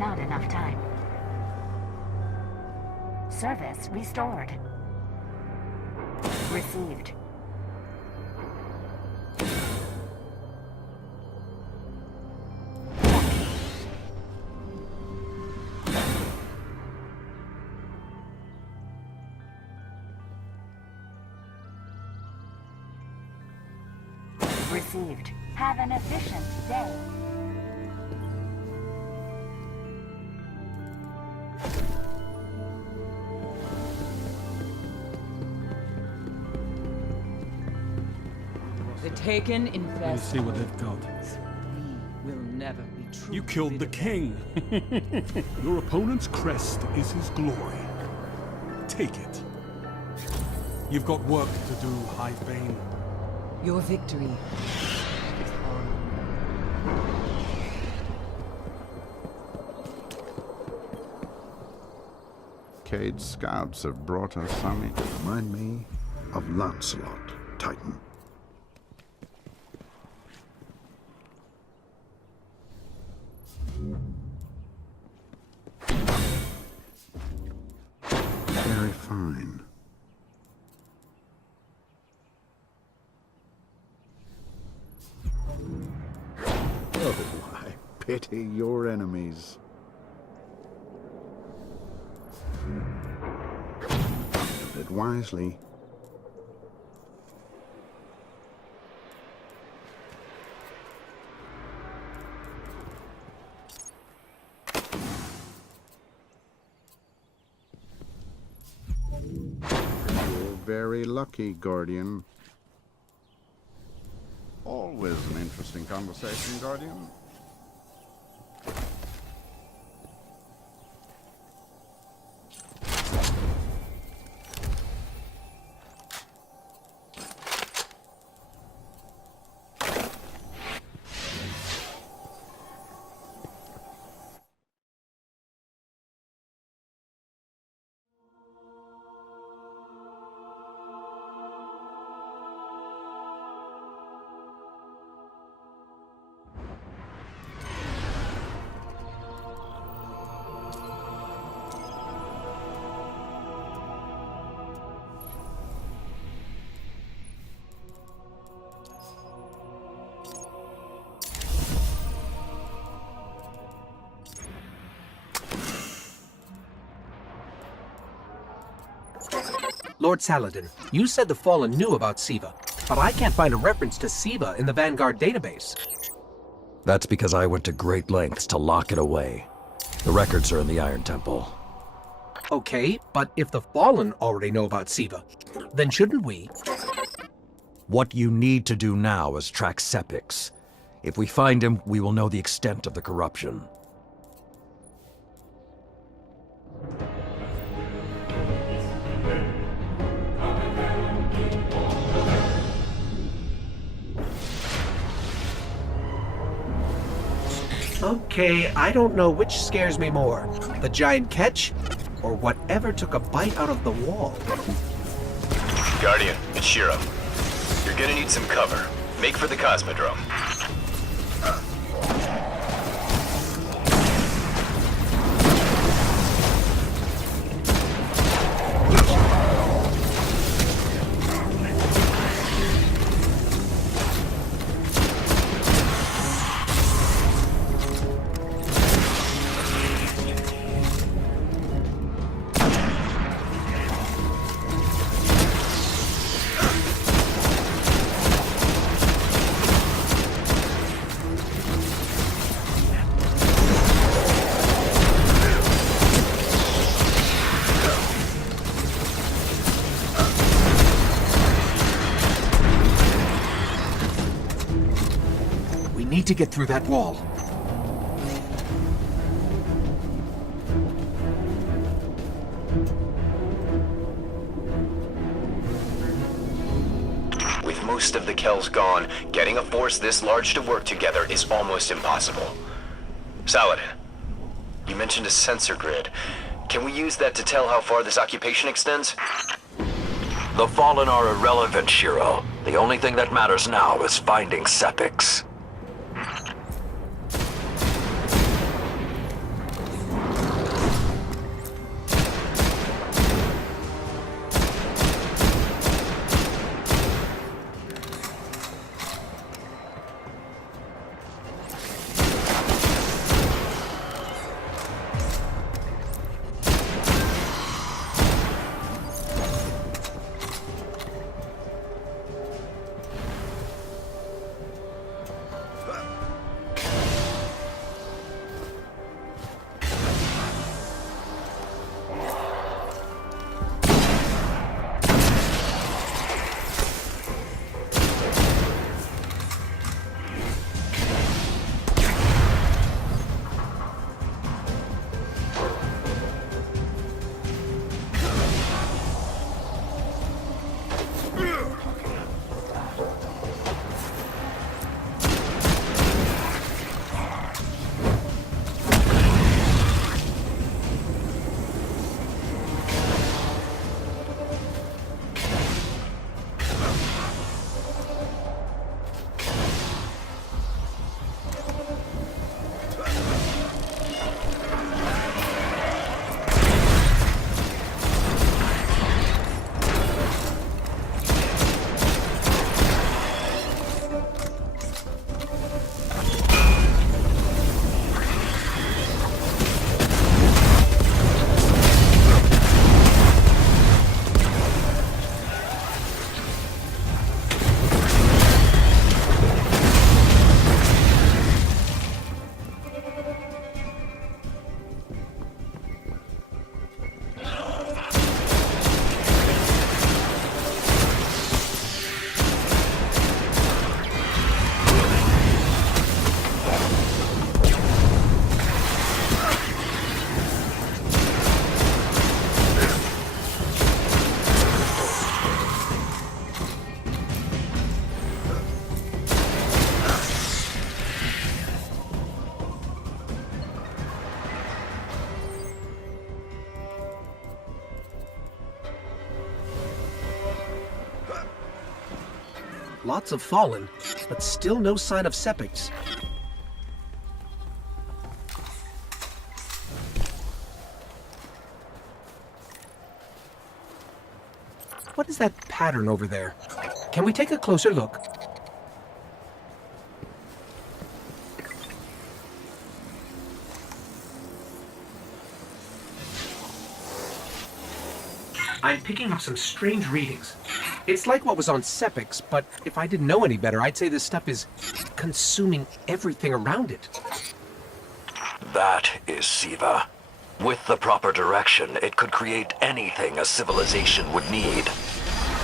Not enough time. Service restored. Received. Received. Have an efficient day. The Taken Let me invest. see what they've got. We will never be true. You killed the king. Your opponent's crest is his glory. Take it. You've got work to do, Highbane. Your victory is on. Cade's scouts have brought us some. Remind me of Lancelot, Titan. Very fine. Oh, I pity your enemies. Handle it wisely. You're very lucky, Guardian. Always an interesting conversation, Guardian. Lord Saladin, you said the Fallen knew about Siva, but I can't find a reference to Siva in the Vanguard database. That's because I went to great lengths to lock it away. The records are in the Iron Temple. Okay, but if the Fallen already know about Siva, then shouldn't we? What you need to do now is track Sepix. If we find him, we will know the extent of the corruption. Okay, I don't know which scares me more, the giant ketch, or whatever took a bite out of the wall. Guardian, it's Shiro. You're gonna need some cover. Make for the Cosmodrome. We need to get through that wall. With most of the Kells gone, getting a force this large to work together is almost impossible. Saladin, you mentioned a sensor grid. Can we use that to tell how far this occupation extends? The Fallen are irrelevant, Shiro. The only thing that matters now is finding Sepix. Lots of fallen, but still no sign of Sepix. What is that pattern over there? Can we take a closer look? I'm picking up some strange readings. It's like what was on Sepix, but if I didn't know any better, I'd say this stuff is consuming everything around it. That is Siva. With the proper direction, it could create anything a civilization would need.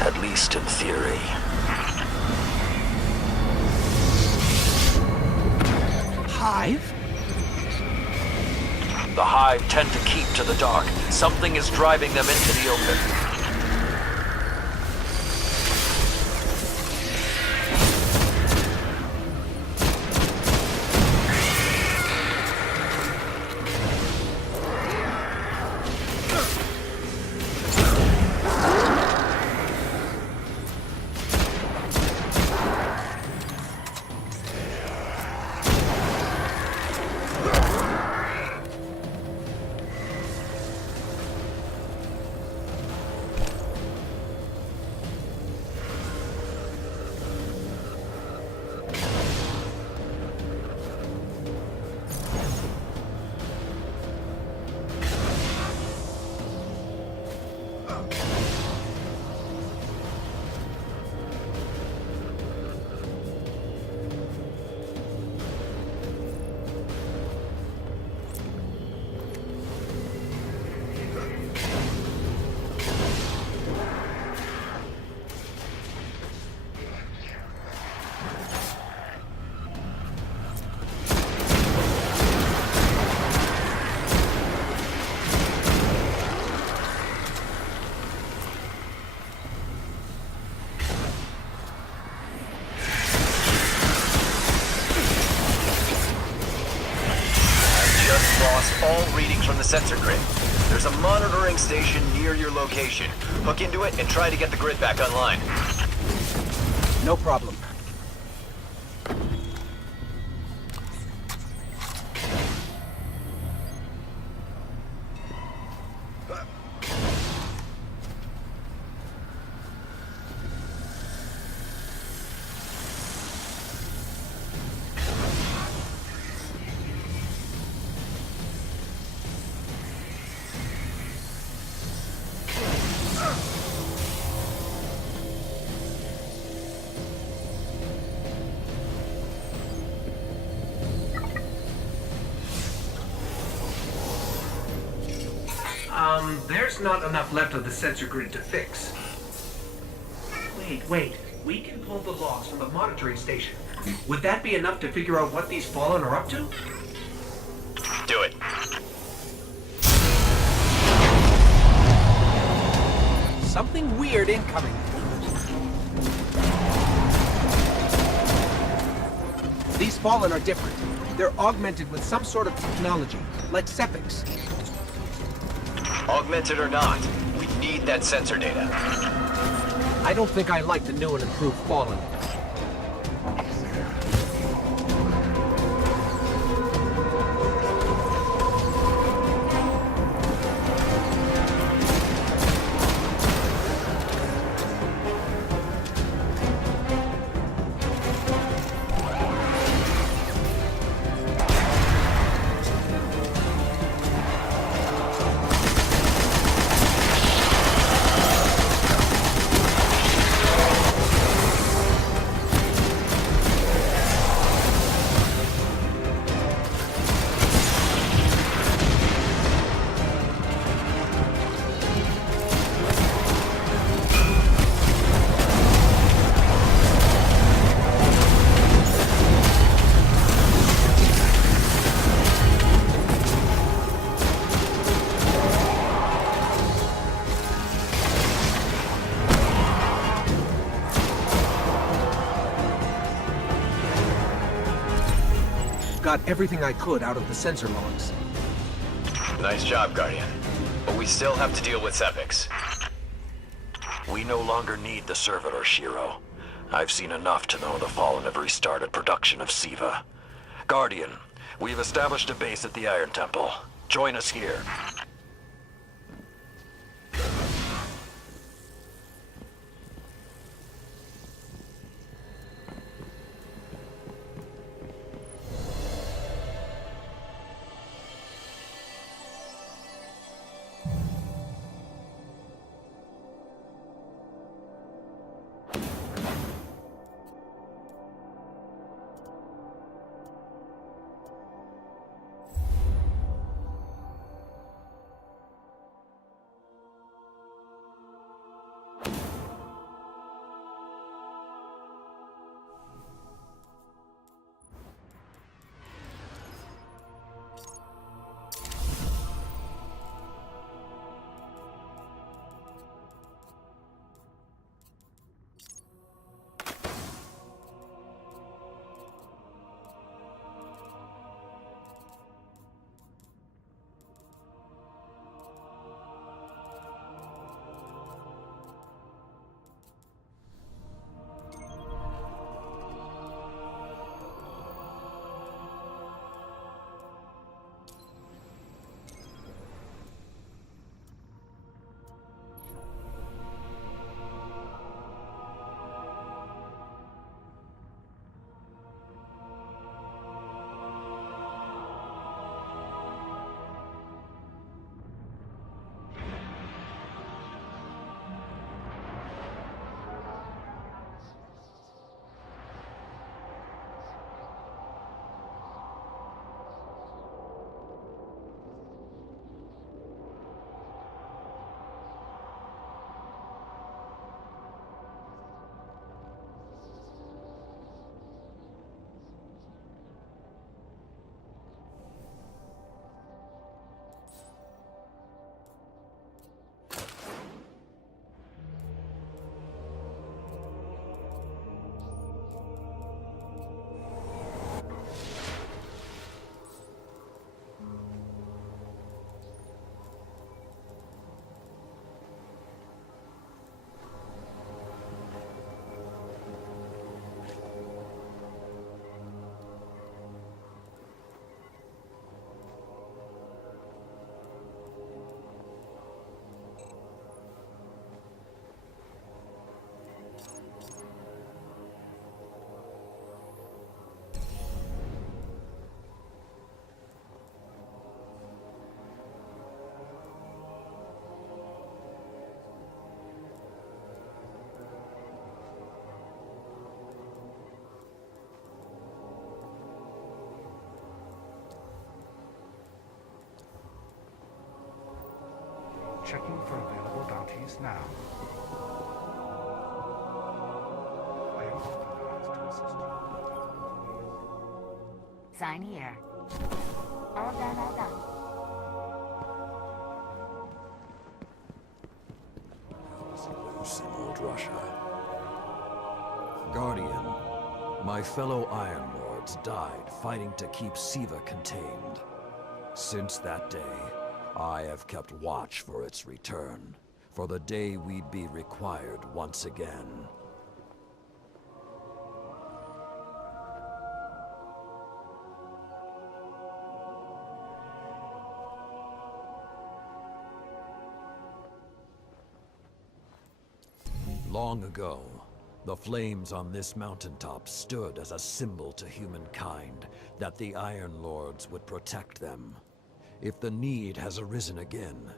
At least in theory. Hive? The Hive tend to keep to the dark. Something is driving them into the open. All readings from the sensor grid. There's a monitoring station near your location. Hook into it and try to get the grid back online. No problem. There's not enough left of the sensor grid to fix. Wait. We can pull the logs from the monitoring station. Would that be enough to figure out what these Fallen are up to? Do it. Something weird incoming. These Fallen are different. They're augmented with some sort of technology, like Sepix. Augmented or not, we need that sensor data. I don't think I like the new and improved Fallen. got everything I could out of the sensor logs. Nice job, Guardian. But we still have to deal with Sepix. We no longer need the servitor, Shiro. I've seen enough to know the Fallen have restarted production of Siva. Guardian, we've established a base at the Iron Temple. Join us here. Checking for available bounties now. I am authorized to assist you. Sign here. All done, all done. Loose in old Russia. Guardian, my fellow Iron Lords died fighting to keep Siva contained. Since that day, I have kept watch for its return, for the day we'd be required once again. Long ago, the flames on this mountaintop stood as a symbol to humankind that the Iron Lords would protect them. If the need has arisen again,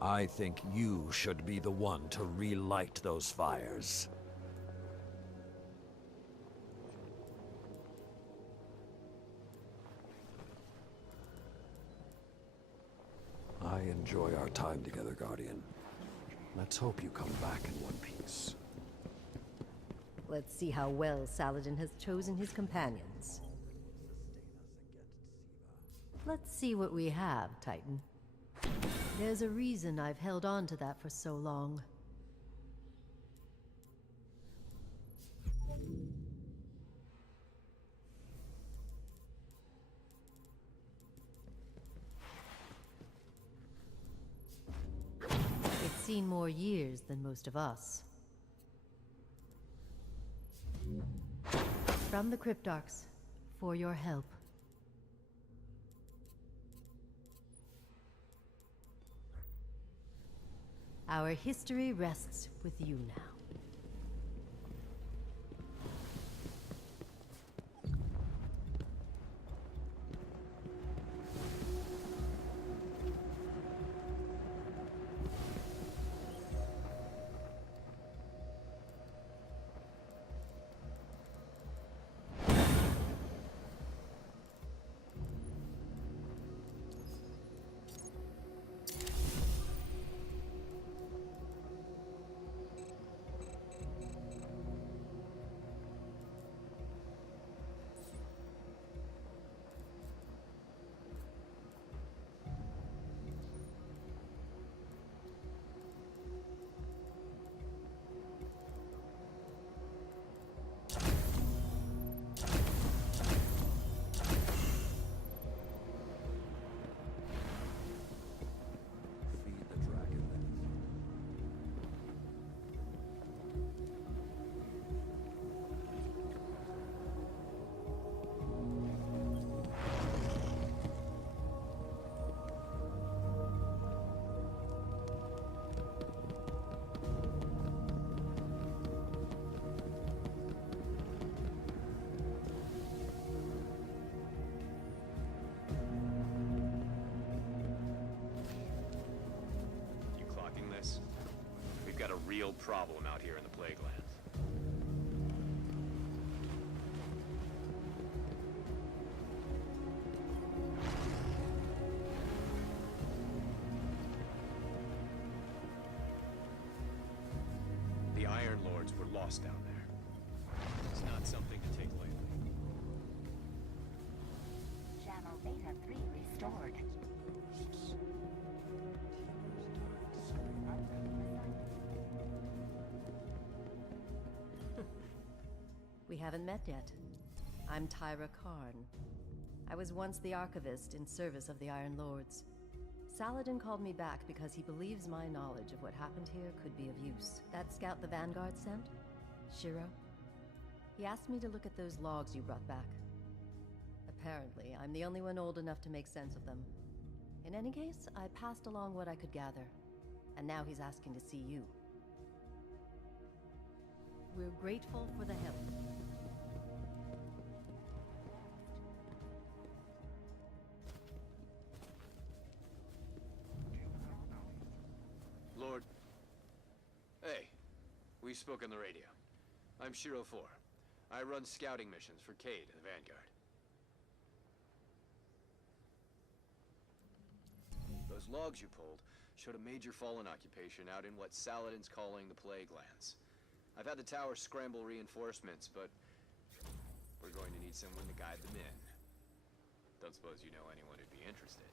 I think you should be the one to relight those fires. I enjoy our time together, Guardian. Let's hope you come back in one piece. Let's see how well Saladin has chosen his companions. Let's see what we have, Titan. There's a reason I've held on to that for so long. seen more years than most of us. From the Cryptarchs, for your help. Our history rests with you now. Feed the dragon, then. You clocking this? We've got a real problem out here in the Plague Lands. The Iron Lords were lost down there. It's not something to take lightly. Channel Beta 3 restored. We haven't met yet. I'm Tyra Karn. I was once the Archivist in service of the Iron Lords. Saladin called me back because he believes my knowledge of what happened here could be of use. That scout the Vanguard sent? Shiro? He asked me to look at those logs you brought back. Apparently, I'm the only one old enough to make sense of them. In any case, I passed along what I could gather. And now he's asking to see you. We're grateful for the help. Lord. Hey, we spoke on the radio. I'm Shiro 4. I run scouting missions for Cade and the Vanguard. Those logs you pulled showed a major fallen occupation out in what Saladin's calling the Plague Lands. I've had the tower scramble reinforcements, but we're going to need someone to guide them in. Don't suppose you know anyone who'd be interested.